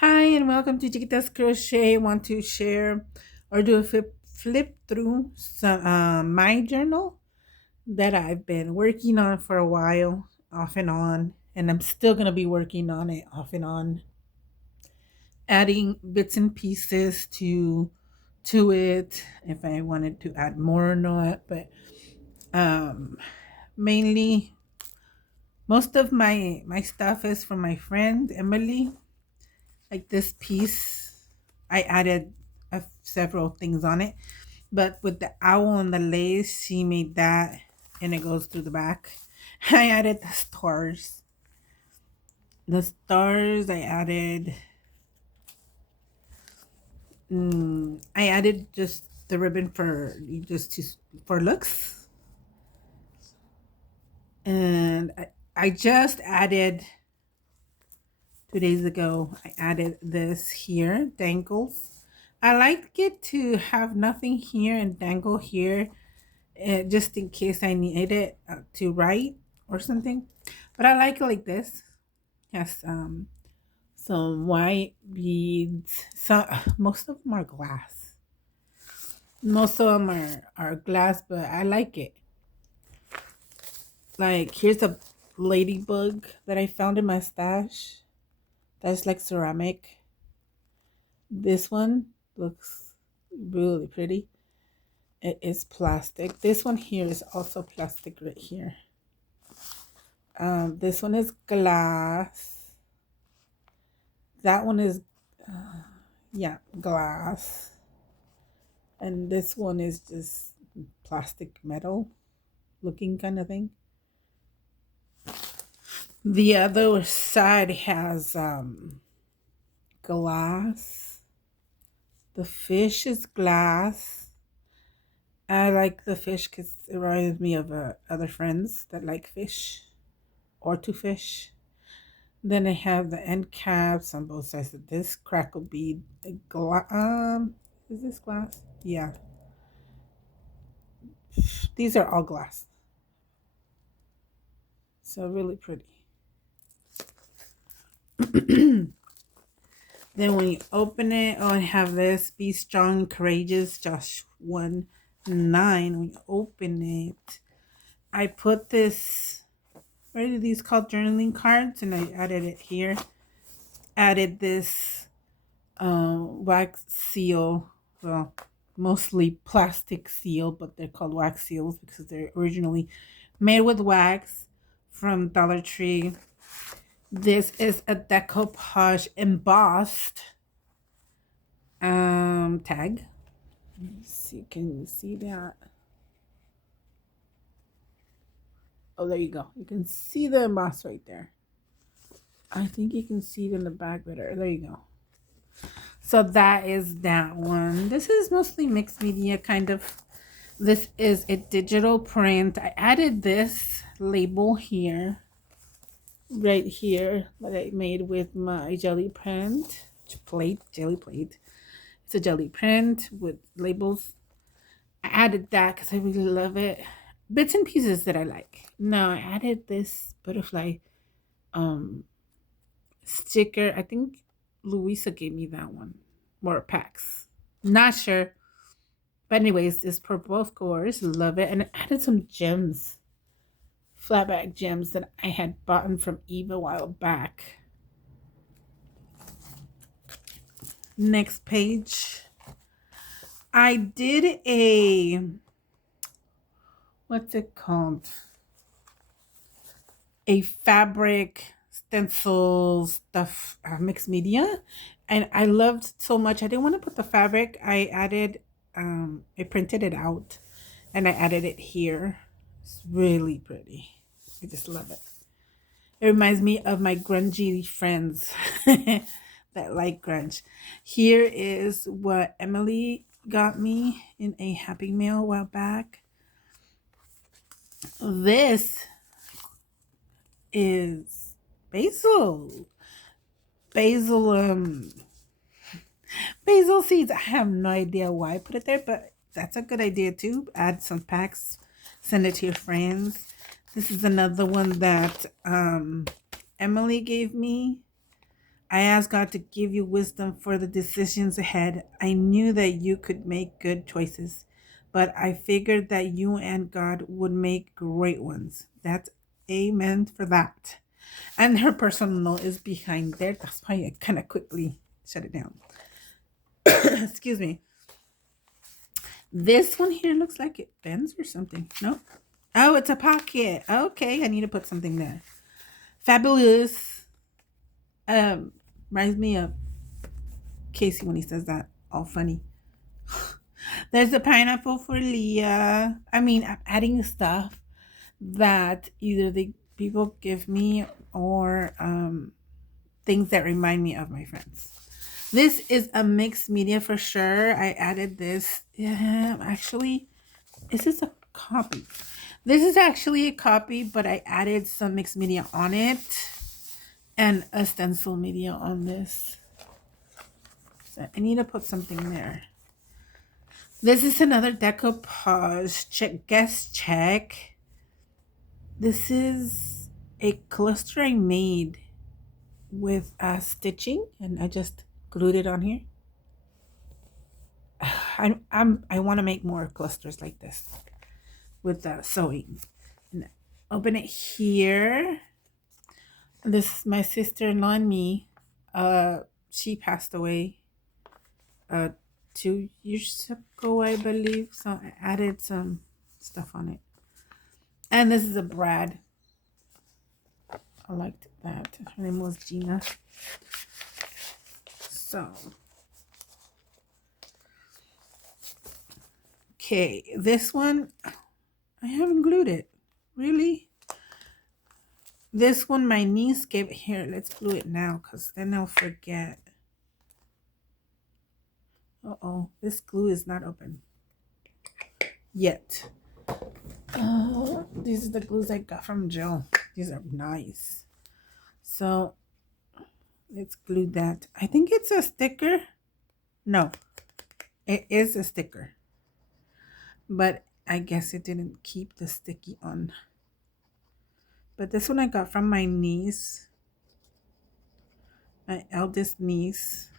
Hi and welcome to Chiquita's Crochet. Want to share or do a flip through my journal that I've been working on for a while, off and on, and I'm still gonna be working on it off and on, adding bits and pieces to it if I wanted to add more or not. But um, mainly, most of my stuff is from my friend Emily. Like this piece, I added several things on it, but with the owl and the lace, she made that, and it goes through the back. I added the stars. The stars I added. I added just the ribbon for looks, and I just added 2 days ago. I added this here dangles. I like it to have nothing here and dangle here, just in case I need it to write or something. But I like it like this. Yes, some white beads. So most of them are glass. Most of them are glass, but I like it. Like here's a ladybug that I found in my stash. That's like ceramic. This one looks really pretty. It is plastic. This one here is also plastic right here. This one is glass. That one is, yeah, glass. And this one is just plastic metal looking kind of thing. The other side has glass. The fish is glass. I like the fish because it reminds me of other friends that like fish or to fish. Then I have the end caps on both sides of this crackle bead. Is this glass? Yeah, these are all glass. So really pretty. Then when you open it, oh, I have this. Be strong, courageous. Josh 1:9. When you open it, I put this. What are these called? Journaling cards, and I added it here. Added this wax seal. Well, mostly plastic seal, but they're called wax seals because they're originally made with wax from Dollar Tree. This is a decoupage embossed tag. Let's see, can you see that? Oh, there you go. You can see the emboss right there. I think you can see it in the back better. There you go. So that is that one. This is mostly mixed media kind of. This is a digital print. I added this label here, right here, that I made with my jelly jelly plate. It's a jelly print with labels. I added that because I really love it. Bits and pieces that I like. Now I added this butterfly um sticker. I think Louisa gave me that one. More packs. Not sure. But anyways, this purple, of course. Love it. And I added some gems. Flatback gems that I had bought from Eve a while back. Next page. I did what's it called? A fabric stencil stuff mixed media. And I loved so much. I didn't want to put the fabric. I printed it out and I added it here. It's really pretty. I just love it. It reminds me of my grungy friends that like grunge. Here is what Emily got me in a Happy Meal a while back. This is basil. Basil, basil seeds. I have no idea why I put it there, but that's a good idea too. Add some packs, send it to your friends. This is another one that Emily gave me. I asked God to give you wisdom for the decisions ahead. I knew that you could make good choices, but I figured that you and God would make great ones. That's amen for that. And her personal note is behind there. That's why I kind of quickly shut it down. Excuse me. This one here looks like it bends or something. No. Oh, it's a pocket. Okay, I need to put something there. Fabulous. Um, Reminds me of Casey when he says that. All funny. There's a pineapple for Leah. I mean, I'm adding stuff that either the people give me or things that remind me of my friends. This is a mixed media for sure. I added this. Yeah, actually, is this a copy? This is actually a copy, but I added some mixed media on it and a stencil media on this. So I need to put something there. This is another decoupage. Guest check. This is a cluster I made with stitching, and I just glued it on here. I want to make more clusters like this with sewing. And open it here. This is my sister-in-law and me. She passed away 2 years ago, I believe. So I added some stuff on it. And this is a Brad. I liked that. Her name was Gina. So, okay, this one, I haven't glued it. Really? This one, my niece gave it here. Let's glue it now, because then I'll forget. Uh-oh, this glue is not open yet. These are the glues I got from Jill. These are nice. So let's glue that. I think it's a sticker. No, it is a sticker. But I guess it didn't keep the sticky on. But this one I got from my niece. My eldest niece.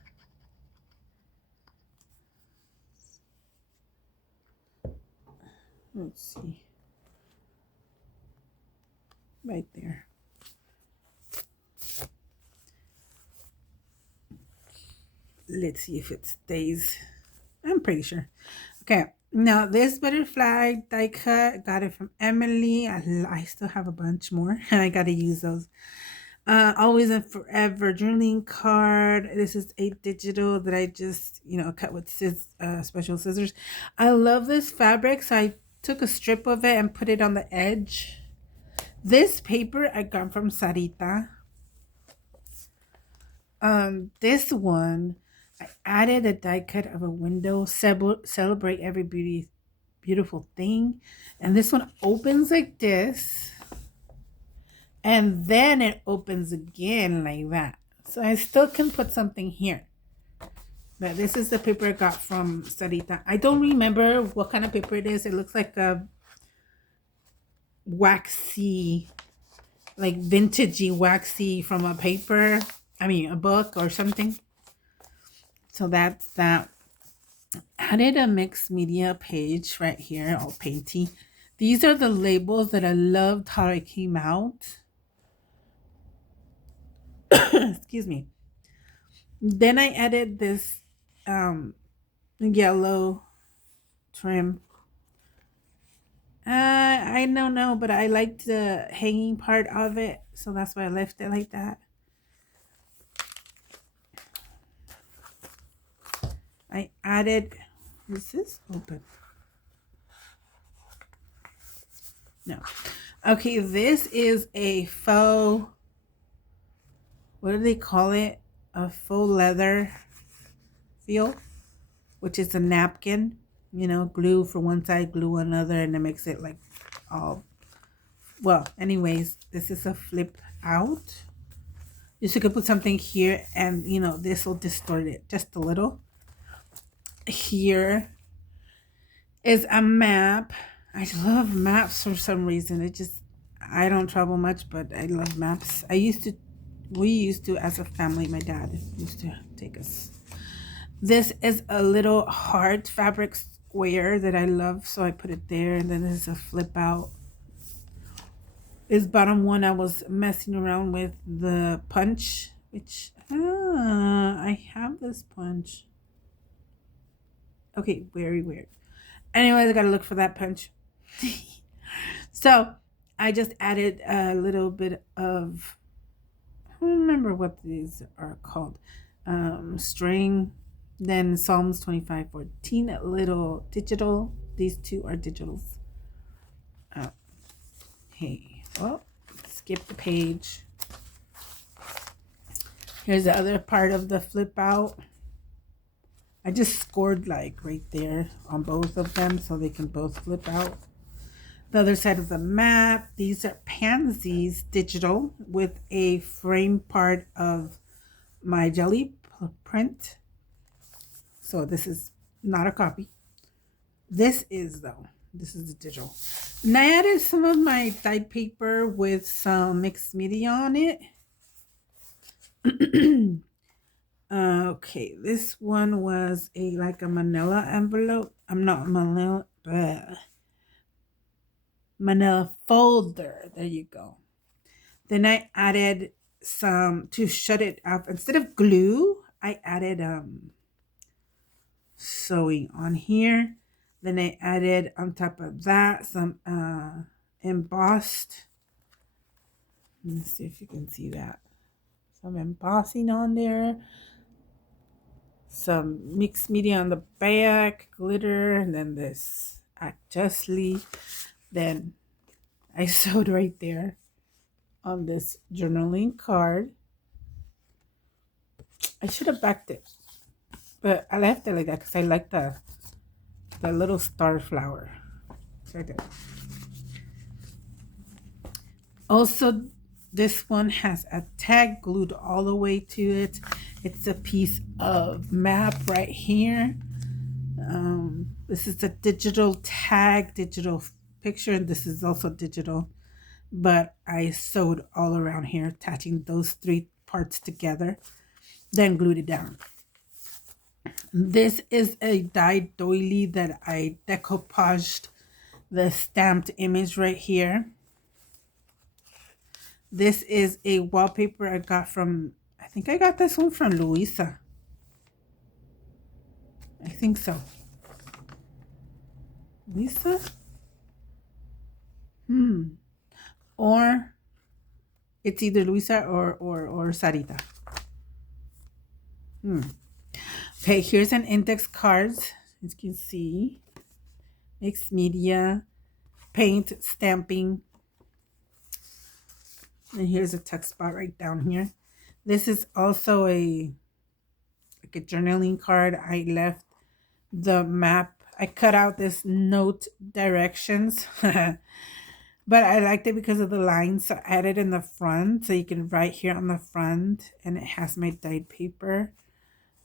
Let's see. Right there. Let's see if it stays. I'm pretty sure. Okay. Now this butterfly die cut, got it from Emily. I still have a bunch more. I got to use those. Always and forever journaling card. This is a digital that I just, cut with special scissors. I love this fabric, so I took a strip of it and put it on the edge. This paper I got from Sarita. This one, I added a die cut of a window. Celebrate every beautiful thing. And this one opens like this. And then it opens again like that. So I still can put something here. But this is the paper I got from Sarita. I don't remember what kind of paper it is. It looks like a waxy, like vintagey waxy from a paper. I mean, a book or something. So that's that. Added a mixed media page right here, all painty. These are the labels that I loved how it came out. Excuse me. Then I added this yellow trim. I don't know, but I liked the hanging part of it, so that's why I left it like that. I added, is this open? No. Okay, this is a faux, what do they call it? A faux leather feel, which is a napkin, glue for one side, glue another, and it makes it like all, well, anyways, this is a flip out. You could put something here and, this will distort it just a little. Here is a map. I love maps for some reason. I don't travel much, but I love maps. I used to We used to, as a family, my dad used to take us. This is a little heart fabric square that I love, so I put it there. And then this is a flip out. This bottom one, I was messing around with the punch, which I have this punch. Okay, very weird. Anyways, I gotta look for that punch. So I just added a little bit of, I don't remember what these are called, string. Then Psalms 25:14, a little digital. These two are digitals. Okay, well, skip the page. Here's the other part of the flip out. I just scored like right there on both of them so they can both flip out. The other side of the map, these are pansies digital with a frame part of my jelly print. So this is not a copy. This is though. This is the digital. And I added some of my dyed paper with some mixed media on it. Okay, this one was like a manila envelope. I'm not manila. Manila folder. There you go. Then I added some to shut it up. Instead of glue, I added sewing on here. Then I added on top of that some embossed. Let's see if you can see that. Some embossing on there. Some mixed media on the back, glitter, and then this Act Justly. Then I sewed right there on this journaling card. I should have backed it, but I left it like that because I like the little star flower. So I did. Also, this one has a tag glued all the way to it. It's a piece of map right here. This is a digital tag, digital picture, and this is also digital. But I sewed all around here, attaching those three parts together, then glued it down. This is a dyed doily that I decoupaged the stamped image right here. This is a wallpaper I got from, I think I got this one from Louisa. I think so. Lisa? Or it's either Luisa or Sarita. Okay, here's an index cards. As you can see. Mixed media, paint, stamping. And here's a text spot right down here. This is also a journaling card. I left the map. I cut out this note directions. But I liked it because of the lines. So I added in the front. So you can write here on the front. And it has my dyed paper.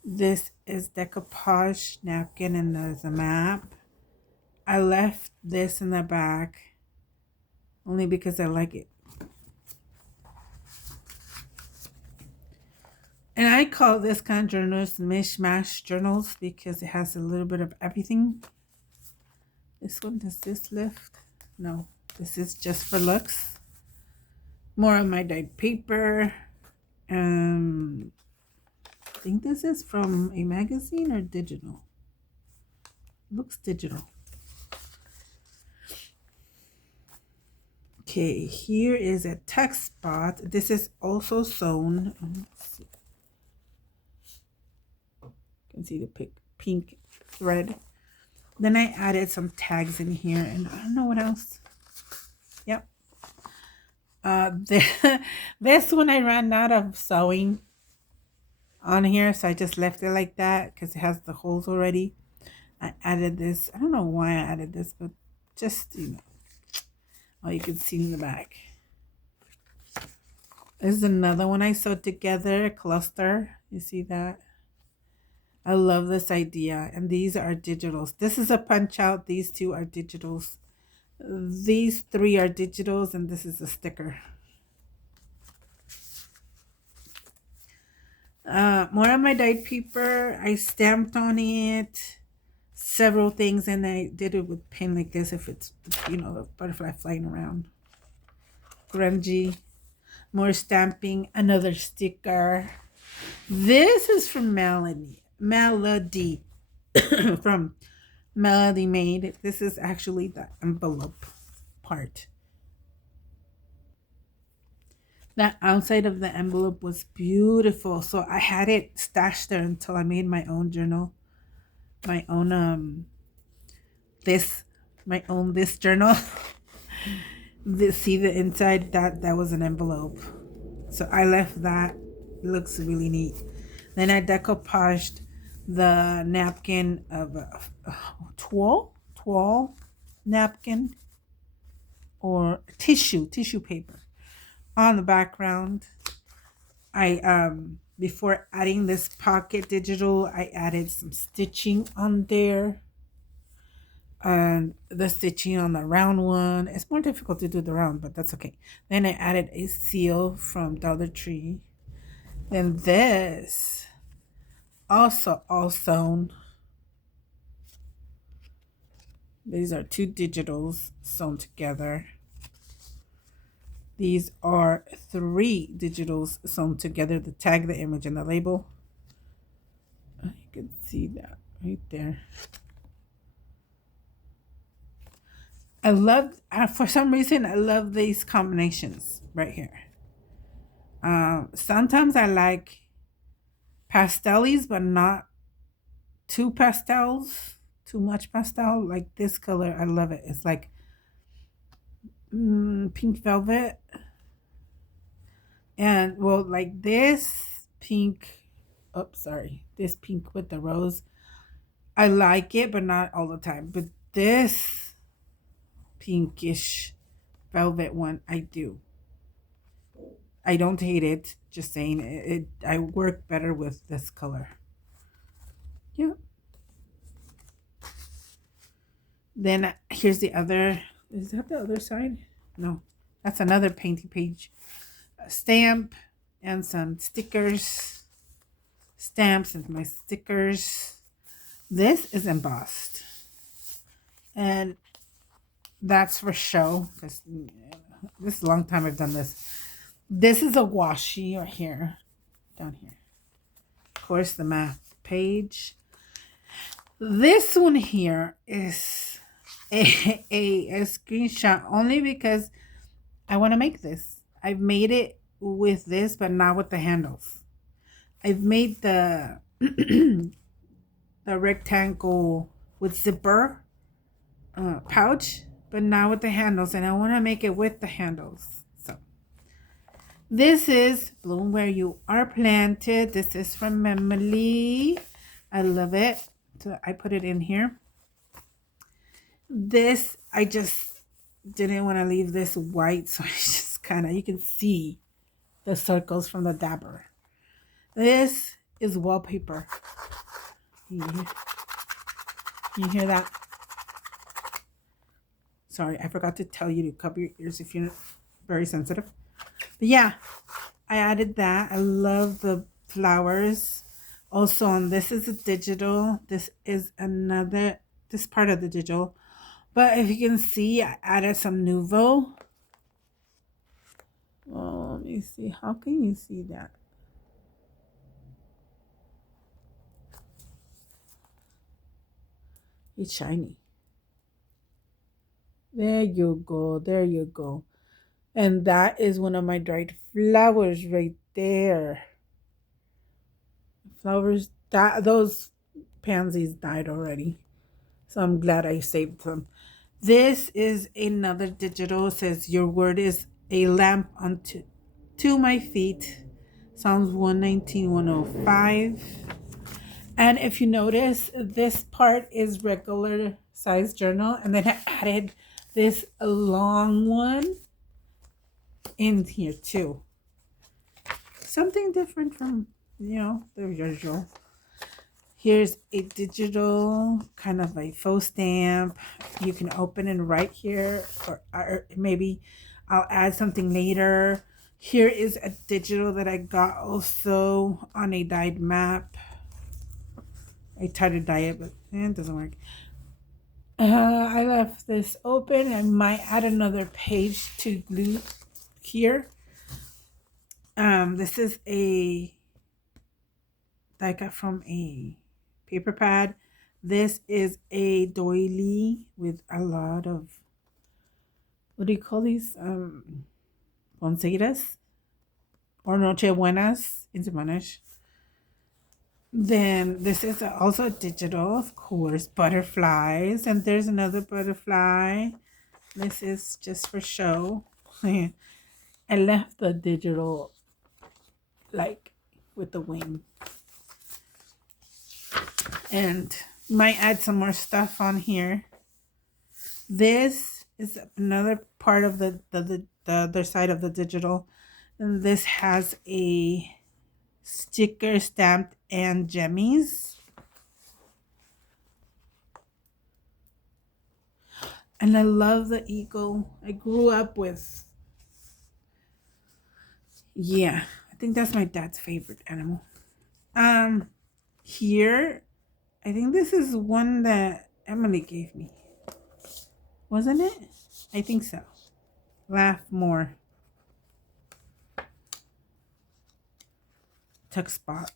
This is decoupage napkin and there's a map. I left this in the back. Only because I like it. And I call this kind of journals mishmash journals because it has a little bit of everything. This one, does this lift? No, this is just for looks. More of my dyed paper. I think this is from a magazine or digital. Looks digital. Okay, here is a text spot. This is also sewn. Let's see. You can see the pink thread. Then I added some tags in here, and I don't know what else. Yep. This one I ran out of sewing on here, so I just left it like that because it has the holes already. I added this. I don't know why I added this, but just, you know. Oh, you can see in the back. This is another one I sewed together, a cluster. You see that? I love this idea. And these are digitals. This is a punch out. These two are digitals. These three are digitals, and this is a sticker. More of my dyed paper. I stamped on it several things, and I did it with pen like this if it's, you know, the butterfly flying around. Grungy. More stamping. Another sticker. This is from Melody from Melody Made. This is actually the envelope part. That outside of the envelope was beautiful. So I had it stashed there until I made my own journal. My own this this journal. See the inside, that was an envelope. So I left that. It looks really neat. Then I decoupaged the napkin of a toile napkin or tissue paper on the background. I before adding this pocket digital, I added some stitching on there. And the stitching on the round one, it's more difficult to do the round, but that's okay. Then I added a seal from Dollar Tree. Then this also all sewn. These are two digitals sewn together. These are three digitals sewn together to tag the image and the label. You can see that right there. I love, for some reason, I love these combinations right here. Sometimes I like pastellies, but not too pastels, too much pastel. Like this color, I love it. It's like pink velvet. And well, like this pink, this pink with the rose. I like it, but not all the time. But this pinkish velvet one, I do. I don't hate it. Just saying, I work better with this color. Yeah. Then here's the other. Is that the other side? No, that's another painting page. A stamp and some stickers. Stamps and my stickers. This is embossed, and that's for show because this is a long time I've done this. This is a washi right here, down here. Of course, the math page. This one here is a screenshot only because I want to make this. I've made it with this, but not with the handles. I've made the the rectangle with zipper pouch, but not with the handles, and I want to make it with the handles. So this is Bloom Where You Are Planted. This is from Emily. I love it. So I put it in here. This, I just didn't want to leave this white, so I just kind of, you can see the circles from the dabber. This is wallpaper. You hear that? Sorry, I forgot to tell you to cover your ears if you're very sensitive. But yeah, I added that. I love the flowers. Also, on this is a digital. This is another, this part of the digital. But if you can see, I added some Nouveau. Oh, let me see. How can you see that? It's shiny. There you go. There you go. And that is one of my dried flowers right there. Flowers, that those pansies died already. So I'm glad I saved them. This is another digital. It says your word is a lamp unto to my feet. Psalms 119, 105. And if you notice, this part is regular size journal. And then I added this long one in here too. Something different from, the usual. Here's a digital kind of a faux stamp. You can open and write here, or maybe I'll add something later. Here is a digital that I got also on a dyed map. I tried to dye it, but it doesn't work. I left this open. I might add another page to glue here. This is a that I got from a paper pad. This is a doily with a lot of, what do you call these? Ponceiras or Noche Buenas in Spanish. Then this is also digital, of course, butterflies. And there's another butterfly. This is just for show. I left the digital like with the wing. And might add some more stuff on here. This is another part of the other side of the digital. And this has a sticker stamped and jemmies. And I love the eagle. I grew up with, yeah, I think that's my dad's favorite animal. Here, I think this is one that Emily gave me. Wasn't it? I think so. Laugh more. Tuck spot.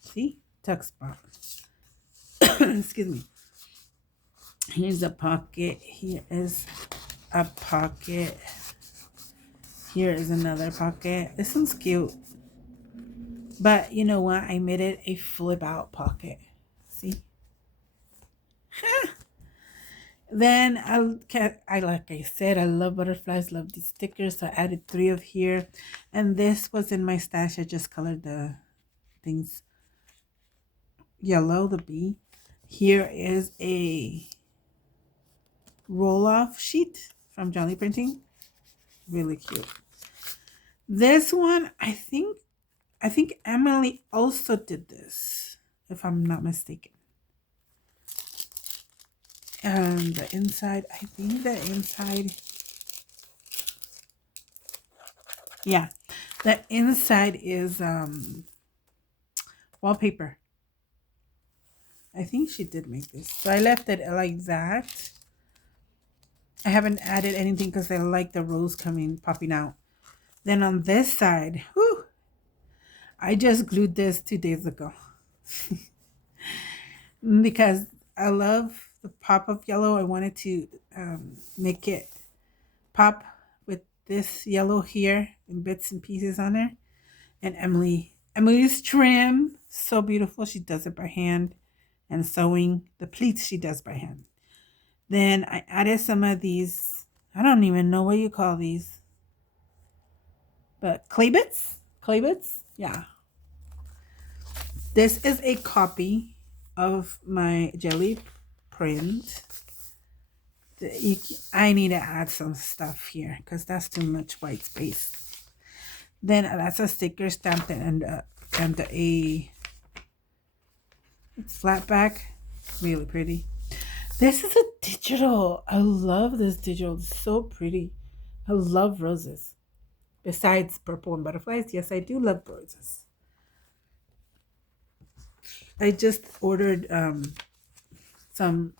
See? Tuck spot. Excuse me. Here's a pocket. Here is a pocket. Here is another pocket. This one's cute. But you know what? I made it a flip out pocket. See? Then I like I said, I love butterflies, love these stickers. So I added 3 of here. And this was in my stash. I just colored the things yellow, the bee. Here is a roll-off sheet from Jolly Printing. Really cute. This one, I think Emily also did this, if I'm not mistaken. And the inside, I think the inside, yeah, the inside is wallpaper. I think she did make this. So I left it like that. I haven't added anything because I like the rose popping out. Then on this side, whew, I just glued this 2 days ago. Because I love the pop of yellow. I wanted to make it pop with this yellow here in bits and pieces on there. And Emily's trim, so beautiful. She does it by hand. And sewing the pleats she does by hand. Then I added some of these, I don't even know what you call these, but clay bits, yeah. This is a copy of my jelly print. I need to add some stuff here because that's too much white space. Then that's a sticker stamped and it's flat back, really pretty. This is a digital. I love this digital. It's so pretty. I love roses. Besides purple and butterflies, yes, I do love roses. I just ordered some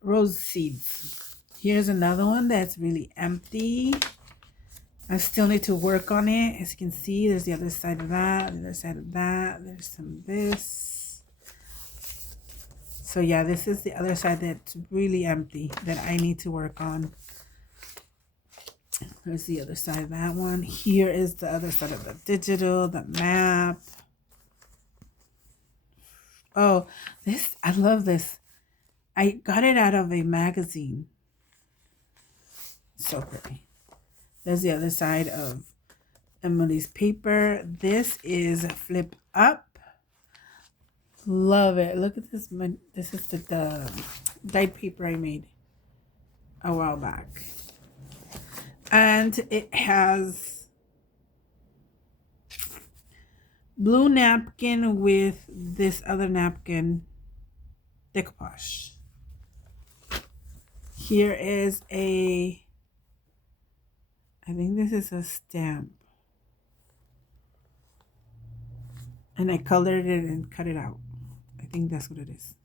rose seeds. Here's another one that's really empty. I still need to work on it. As you can see, there's the other side of that, the other side of that. There's some of this. So yeah, this is the other side that's really empty that I need to work on. There's the other side of that one. Here is the other side of the digital, the map. Oh, this, I love this. I got it out of a magazine. So pretty. There's the other side of Emily's paper. This is flip up. Love it. Look at this. This is the dyed paper I made a while back. And it has blue napkin with this other napkin decoupage. Here is a I think this is a stamp. And I colored it and cut it out. I think that's what it is.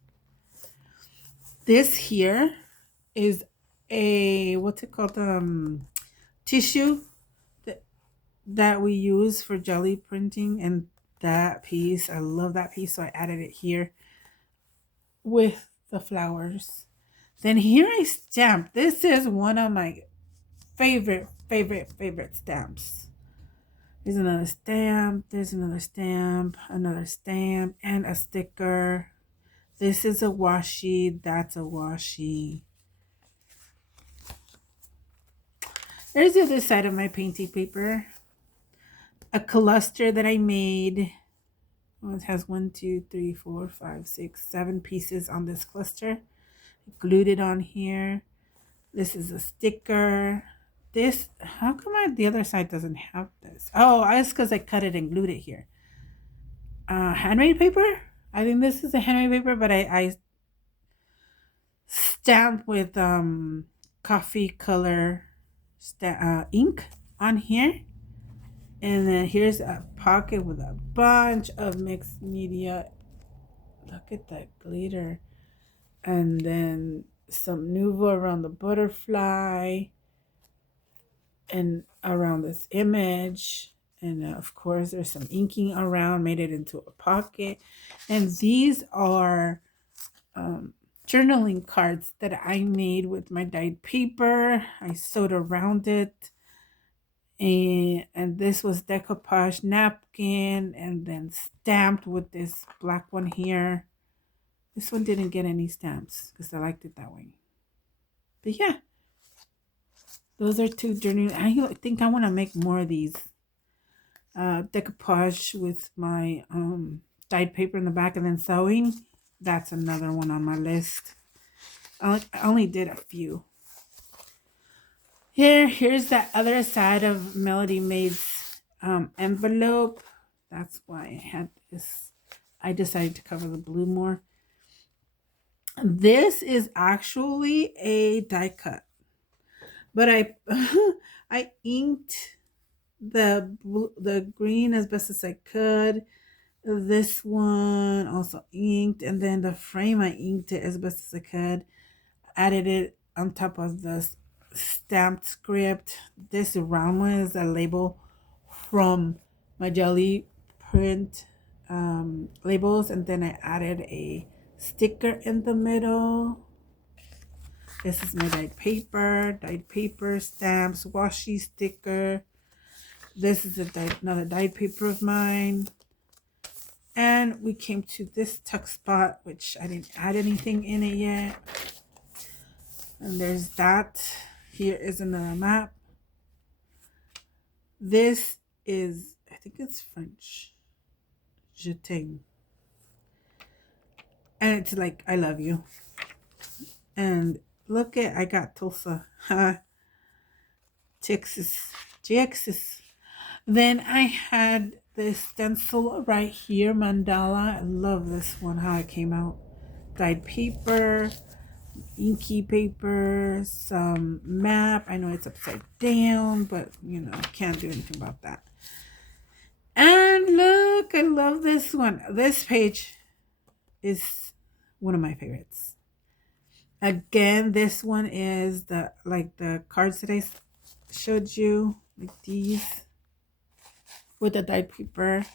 This here is a, what's it called? Tissue that we use for jelly printing. And that piece, I love that piece. So I added it here with the flowers. Then here I stamped. This is one of my favorite stamps. There's another stamp. There's another stamp. Another stamp. And a sticker. This is a washi. That's a washi. There's the other side of my painting paper. A cluster that I made. Well, it has 1, 2, 3, 4, 5, 6, 7 pieces on this cluster. I glued it on here. This is a sticker. This, how come the other side doesn't have this? Oh, it's because I cut it and glued it here. Handmade paper. I think this is a handmade paper, but I stamped with coffee color ink on here. And then here's a pocket with a bunch of mixed media. Look at that glitter. And then some nouveau around the butterfly and around this image. And of course, there's some inking around, made it into a pocket. And these are journaling cards that I made with my dyed paper. I sewed around it. And this was decoupage napkin and then stamped with this black one here. This one didn't get any stamps because I liked it that way. But yeah, those are 2 journaling. I think I want to make more of these. Decoupage with my dyed paper in the back and then sewing. That's another one on my list. I only did a few. Here's that other side of Melody Made's envelope. That's why I had this. I decided to cover the blue more. This is actually a die cut, but I I inked the green as best as I could. This one also inked, and then the frame I inked it as best as I could. Added it on top of the stamped script. This round one is a label from my jelly print labels, and then I added a sticker in the middle. This is my dyed paper stamps, washi sticker. This is another dyed paper of mine. And we came to this tuck spot, which I didn't add anything in it yet. And there's that. Here is another map. This is, I think it's French. Je t'aime. And it's like, I love you. And look at, I got Tulsa. Texas. Then I had this stencil right here, mandala. I love this one, how it came out. Dyed paper, inky paper, some map. I know it's upside down, but you know, can't do anything about that. And look, I love this one. This page is one of my favorites. Again, this one is the cards that I showed you, like these, with the dyed paper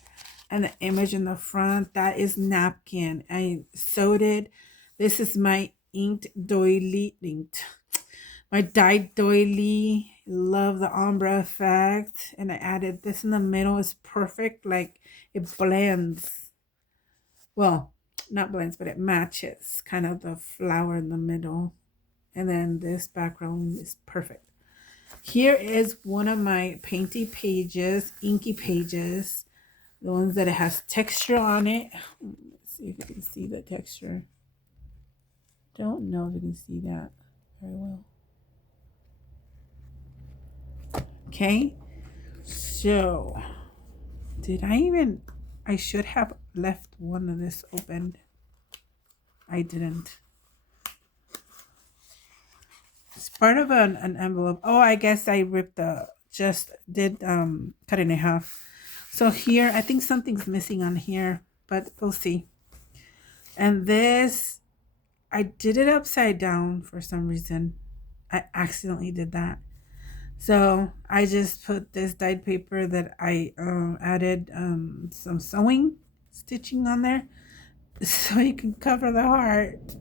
and the image in the front. That is napkin. I sewed it. This is my my dyed doily. Love the ombre effect. And I added this in the middle. It's perfect. Like it blends. Well, not blends, but it matches kind of the flower in the middle. And then this background is perfect. Here is one of my painty pages, inky pages. The ones that it has texture on it. Let's see if you can see the texture. Don't know if you can see that very well. Okay, so I should have left one of this opened. I didn't. It's part of an envelope. Oh, I guess I ripped the just did cut it in half. So here, I think something's missing on here, but we'll see. And this, I did it upside down for some reason. I accidentally did that. So I just put this dyed paper that I added some sewing stitching on there so you can cover the heart,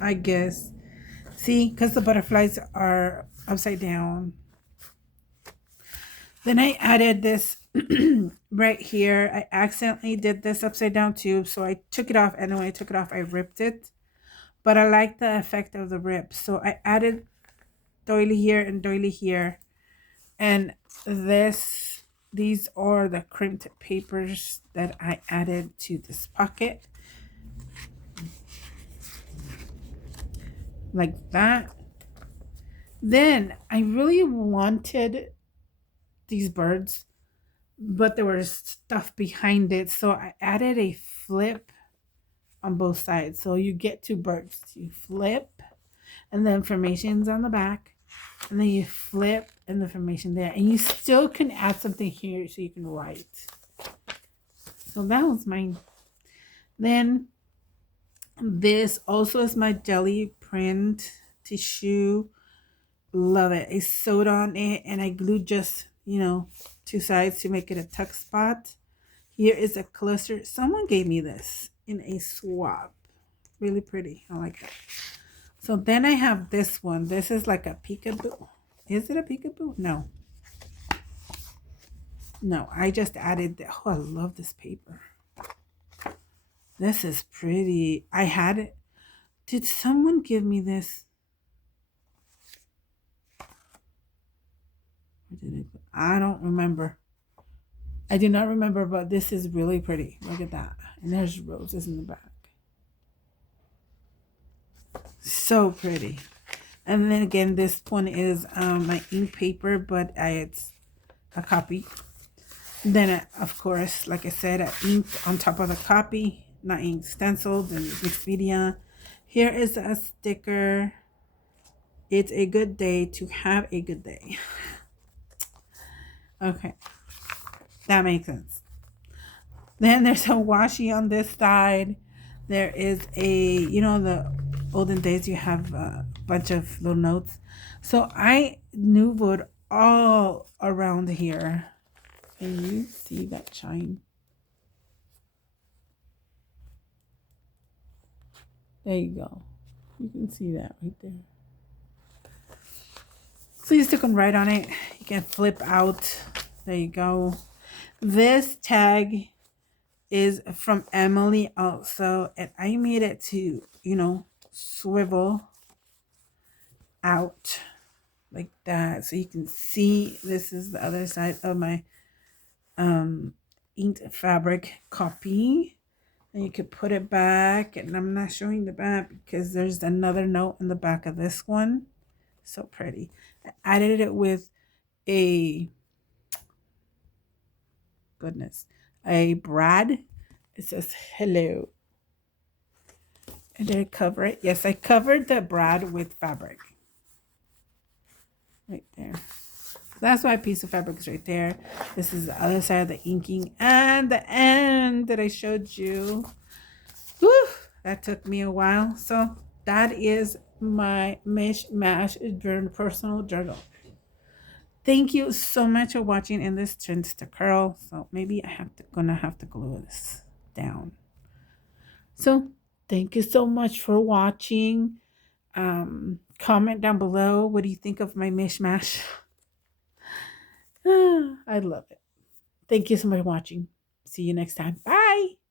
I guess. See, because the butterflies are upside down. Then I added this right here. I accidentally did this upside down too, so I took it off, and when I took it off, I ripped it. But I like the effect of the rip, so I added doily here and doily here. And these are the crimped papers that I added to this pocket. Like that. Then I really wanted these birds, but there was stuff behind it. So I added a flip on both sides. So you get two birds. You flip and the information's on the back. And then you flip and the information there. And you still can add something here so you can write. So that was mine. Then this also is my jelly print tissue. Love it. I sewed on it and I glued just, two sides to make it a tuck spot. Here is a cluster. Someone gave me this in a swap. Really pretty. I like that. So then I have this one. This is like a peekaboo. Is it a peekaboo? No. No, I just added that. Oh, I love this paper. This is pretty. I had it. Did someone give me this? I don't remember. I do not remember, but this is really pretty. Look at that. And there's roses in the back. So pretty. And then again, this one is my ink paper, but it's a copy. Then, of course, like I said, I inked on top of the copy, not ink, stenciled and mixed media. Here is a sticker. It's a good day to have a good day. Okay, that makes sense. Then there's a washi on this side. There is a, the olden days you have a bunch of little notes. So I noodled all around here. Can you see that shine? There you go. You can see that right there. So you stick on right on it. You can flip out. There you go. This tag is from Emily also. And I made it to, swivel out like that. So you can see this is the other side of my inked fabric copy. And you could put it back. And I'm not showing the back because there's another note in the back of this one. So pretty. I added it with a brad. It says hello. And did I cover it? Yes, I covered the brad with fabric. Right there. That's why a piece of fabric is right there. This is the other side of the inking and the end that I showed you. Whew, that took me a while. So that is my Mish Mash personal journal. Thank you so much for watching. And this turns to curl, so maybe gonna have to glue this down. So thank you so much for watching. Comment down below, what do you think of my mishmash? I love it. Thank you so much for watching. See you next time. Bye.